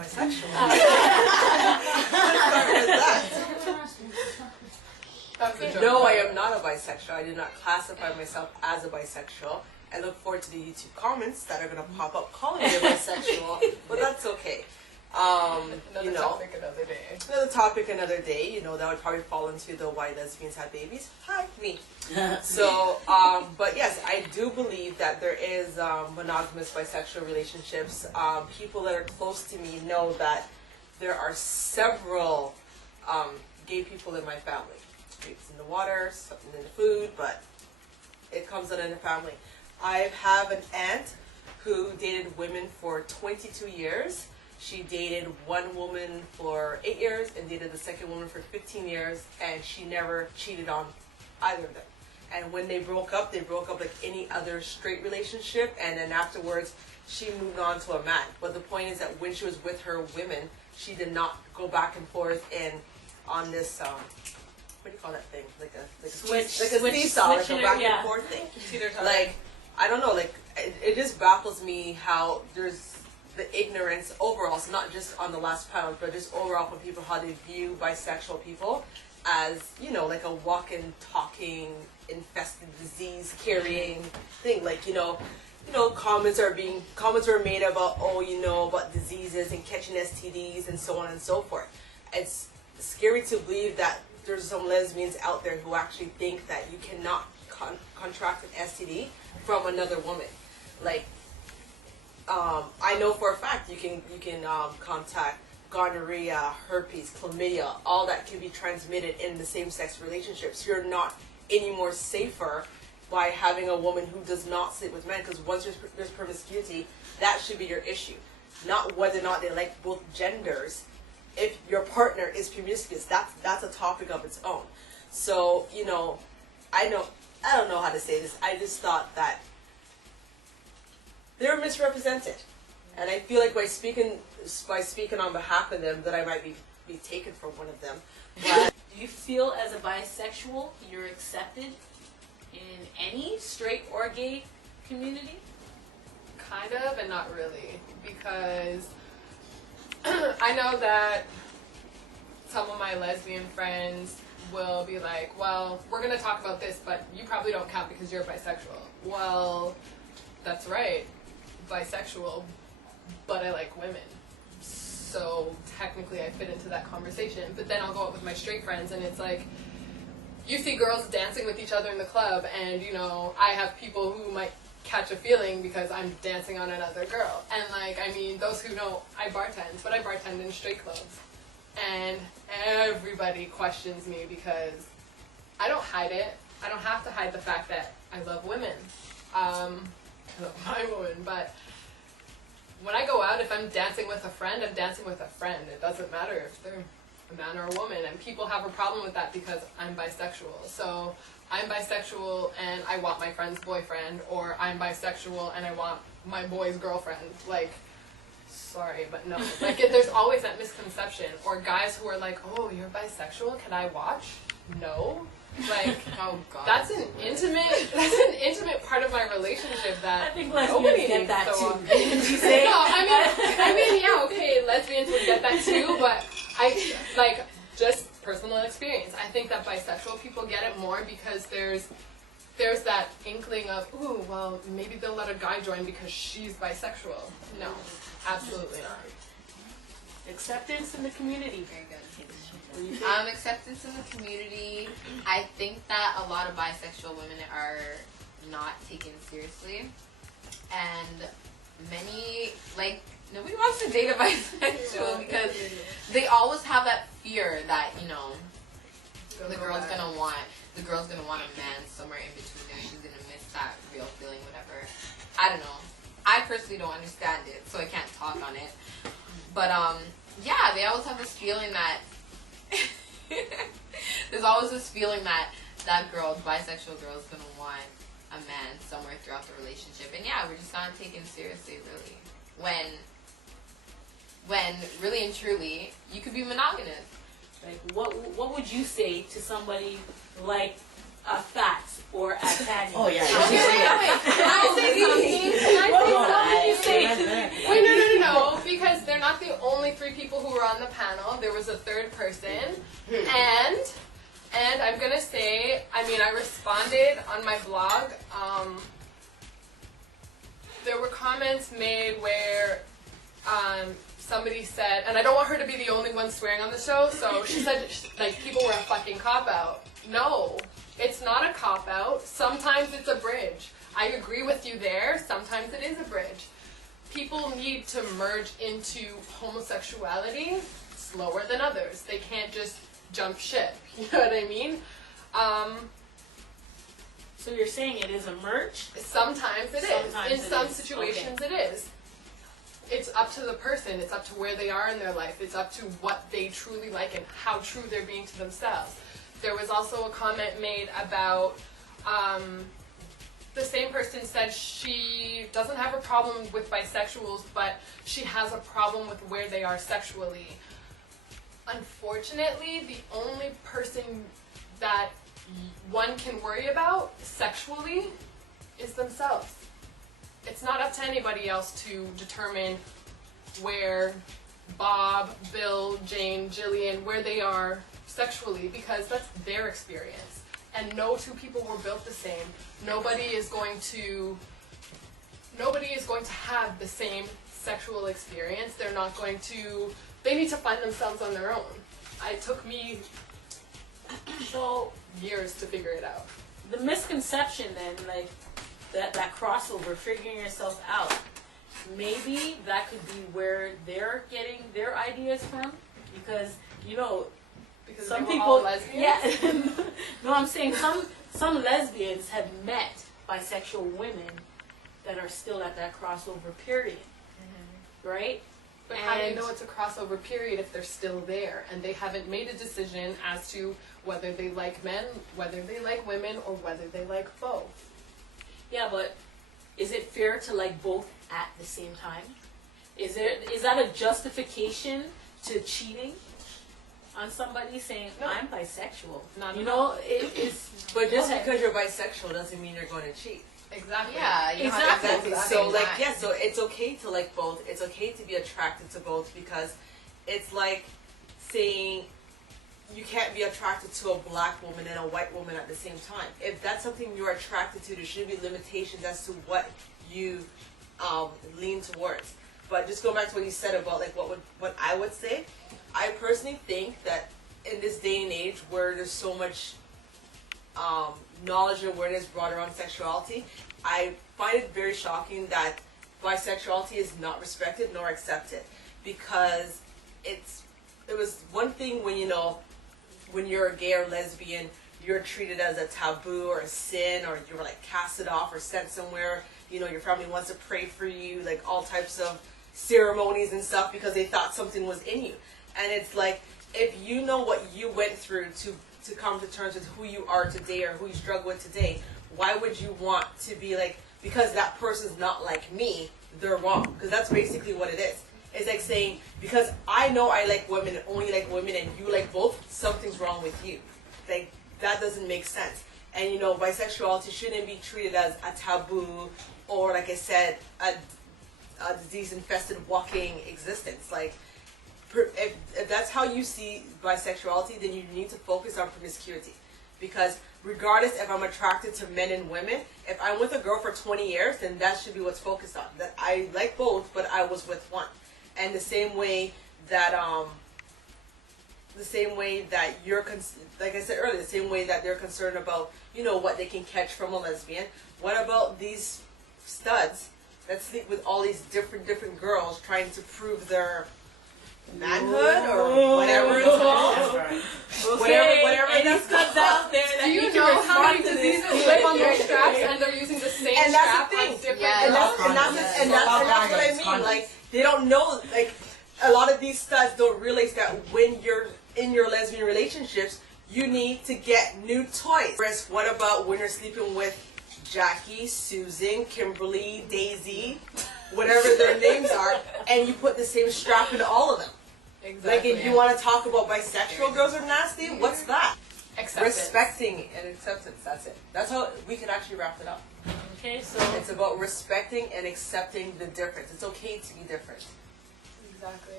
bisexual. No, I am not a bisexual. I did not classify myself as a bisexual. I look forward to the YouTube comments that are going to pop up calling me a bisexual, but that's okay. Another topic another day. Another topic another day. You know, that would probably fall into the why lesbians have babies. Hi, me. So, but yes, I do believe that there is monogamous bisexual relationships. People that are close to me know that there are several gay people in my family. It's in the water, something in the food, but it comes out in the family. I have an aunt who dated women for 22 years. She dated one woman for 8 years and dated the second woman for 15 years, and she never cheated on either of them. And when they broke up like any other straight relationship, and then afterwards she moved on to a man. But the point is that when she was with her women, she did not go back and forth and on this what do you call that thing? Like a seesaw, like a back and forth thing. Like, I don't know, like it just baffles me how there's the ignorance overall. It's not just on the last panel, but just overall from people how they view bisexual people as, you know, like a walking, talking, infested, disease carrying thing. Like, you know, comments were made about, about diseases and catching STDs and so on and so forth. It's scary to believe that there's some lesbians out there who actually think that you cannot contract an STD from another woman. Like, I know for a fact you can contact gonorrhea, herpes, chlamydia, all that can be transmitted in the same-sex relationships. You're not any more safer by having a woman who does not sleep with men, because once there's promiscuity, that should be your issue, not whether or not they like both genders. If your partner is promiscuous, that's a topic of its own. So, I don't know how to say this. I just thought that they're misrepresented, and I feel like by speaking on behalf of them that I might be taken for one of them. But do you feel as a bisexual you're accepted in any straight or gay community? Kind of, and not really, because I know that some of my lesbian friends will be like, well, we're going to talk about this, but you probably don't count because you're bisexual. Well, that's right, bisexual, but I like women. So technically I fit into that conversation. But then I'll go out with my straight friends and it's like, you see girls dancing with each other in the club, and I have people who might catch a feeling because I'm dancing on another girl. And those who know, I bartend, but I bartend in straight clubs. And everybody questions me because I don't hide it. I don't have to hide the fact that I love women. I love my woman, but when I go out, if I'm dancing with a friend, I'm dancing with a friend. It doesn't matter if they're a man or a woman, and people have a problem with that because I'm bisexual. So I'm bisexual and I want my friend's boyfriend, or I'm bisexual and I want my boy's girlfriend. Like, sorry, but no. Like, there's always that misconception. Or guys who are like, oh, you're bisexual? Can I watch? No. Like, oh God, that's an intimate part of my relationship that I think lesbians get that too. Didn't you say? No, I mean, yeah, okay, lesbians would get that too, but I just personal experience. I think that bisexual people get it more because there's that inkling of, ooh, well, maybe they'll let a guy join because she's bisexual. No, absolutely not. Acceptance in the community. Very good. Acceptance in the community. I think that a lot of bisexual women are not taken seriously, and many, nobody wants to date a bisexual because they always have that fear that the girl's gonna want a man somewhere in between there. She's gonna miss that real feeling, whatever. I don't know. I personally don't understand it, so I can't talk on it. But yeah, they always have this feeling that there's always this feeling that bisexual girl is gonna want a man somewhere throughout the relationship, and yeah, we're just not taken seriously, really. When really and truly, you could be monogamous. Like, what would you say to somebody like a Fats or a Tanya? Oh yeah. Wait. Can I say something? saying. Wait, no, because they're not the only 3 people who were on the panel. There was a 3rd person, and I'm gonna say, I mean, I responded on my blog. There were comments made where somebody said, and I don't want her to be the only one swearing on the show, so she said, like, people were a fucking cop-out. No, it's not a cop-out. Sometimes it's a bridge. I agree with you there. Sometimes it is a bridge. People need to merge into homosexuality slower than others. They can't just jump ship. You know what I mean? So you're saying it is a merge? Sometimes it is. Sometimes In it some is. situations it is. It's up to the person. It's up to where they are in their life. It's up to what they truly like and how true they're being to themselves. There was also a comment made about the same person said she doesn't have a problem with bisexuals, but she has a problem with where they are sexually. Unfortunately, the only person that one can worry about sexually is themselves. It's not up to anybody else to determine where Bob, Bill, Jane, Jillian, where they are sexually, because that's their experience. And no 2 people were built the same. Nobody is going to have the same sexual experience. They're not going to, they need to find themselves on their own. It took me So years to figure it out. the misconception then, like that crossover, figuring yourself out, maybe that could be where they're getting their ideas from, because Because some they were people, all lesbians? yeah. No, I'm saying some lesbians have met bisexual women that are still at that crossover period, right? But how do you know it's a crossover period if they're still there and they haven't made a decision as to whether they like men, whether they like women, or whether they like both? Yeah, but is it fair to like both at the same time? Is that a justification to cheating on somebody saying, No. I'm bisexual? Not You at know, all. it's... But just Go ahead. because you're bisexual doesn't mean you're going to cheat. Exactly. Yeah, you Exactly. have to Exactly. both at the So same like, time. yeah, so it's okay to like both. It's okay to be attracted to both, because it's like saying you can't be attracted to a black woman and a white woman at the same time. If that's something you're attracted to, there should be limitations as to what you lean towards. But just going back to what you said about like what I would say, I personally think that in this day and age where there's so much knowledge and awareness brought around sexuality, I find it very shocking that bisexuality is not respected nor accepted, because it was one thing when you're a gay or lesbian, you're treated as a taboo or a sin, or you were like casted off or sent somewhere. Your family wants to pray for you, like all types of ceremonies and stuff, because they thought something was in you. And it's like, if you know what you went through to come to terms with who you are today or who you struggle with today, why would you want to be like, because that person's not like me, they're wrong? Because that's basically what it is. It's like saying, because I know I like women and only like women and you like both, something's wrong with you. Like, that doesn't make sense. And bisexuality shouldn't be treated as a taboo, or like I said, a disease-infested walking existence. Like, if that's how you see bisexuality, then you need to focus on promiscuity. Because regardless if I'm attracted to men and women, if I'm with a girl for 20 years, then that should be what's focused on. That I like both, but I was with one. And the same way that you're, like I said earlier, the same way that they're concerned about, what they can catch from a lesbian. What about these studs that sleep with all these different girls trying to prove their manhood or whatever it's called? Whatever any that's studs called. out there that Do you need to know how respond many to diseases this? live on those straps and they're using the same And that's strap the thing. on different Yeah, And girls? that's what I mean. Like, they don't know, like, a lot of these studs don't realize that when you're in your lesbian relationships, you need to get new toys. Whereas what about when you're sleeping with Jackie, Susan, Kimberly, Daisy, whatever their names are, and you put the same strap into all of them? Exactly. Like, if you want to talk about bisexual girls are nasty, what's that? Acceptance. Respecting and acceptance, that's it. That's how we can actually wrap it up. Okay, so It's about respecting and accepting the difference. It's okay to be different. Exactly.